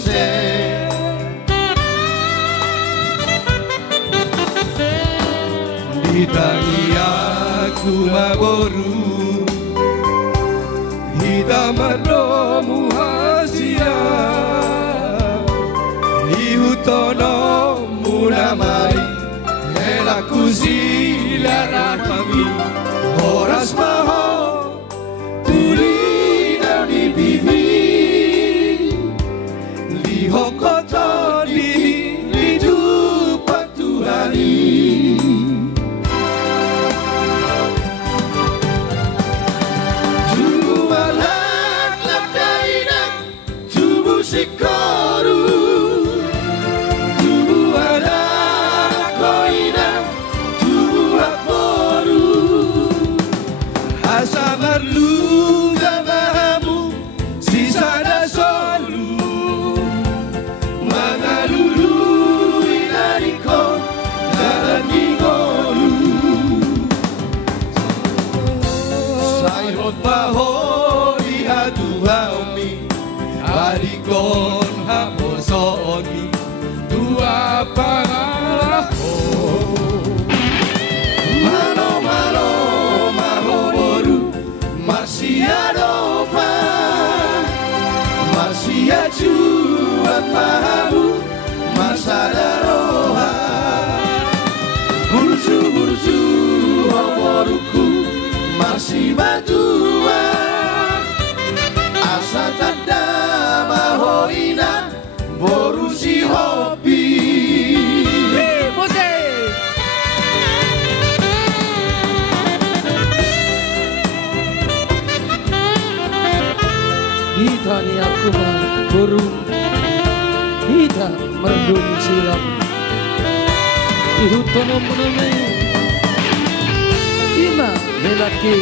se ditangi aku maboru hitam berdomu hasia ihutono munamai helaku silara kami horas maho tuli dari bibi lihokoto di tupak Tuhani Sikoru tubuh anak koina tubuh aporu asa merlu gamamu sisa dasolu mangalulu inariko dalam dingolu sayot baho ihatu haumi Adikon haposoni dua paraho Malo malo mahoboru Marsiadova Marsiajuan mahabu Masadaroha Burju burju hoboruku Marsibatua Asa tanda mahoina borusi hobi Hita ni aku guru Hita merdum silam Ihutono muname Ima melaki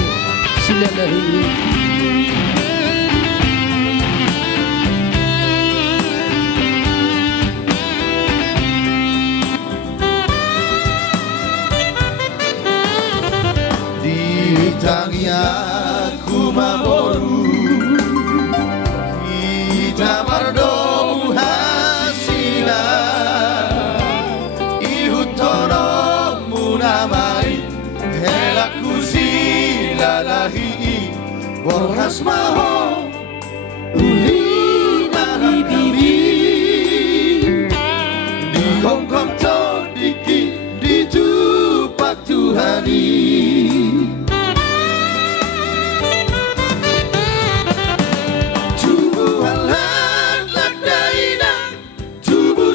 silalahi Ditangi aku maboru kita mardomu hasina ihutono munamai helaku silalahi borhas maho uli dari bibi di hongkong to di tupak Tuhani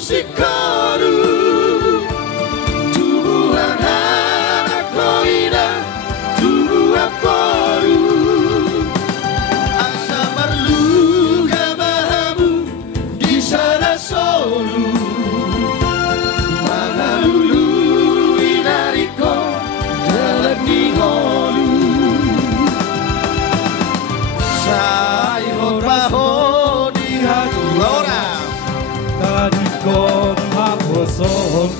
Sikoru tubuh anak koina tubuh aporu asa merlu gamahamu di sana solu mangalulu inariko dalam dingolu sayur baho di hadu orang Adikon haposon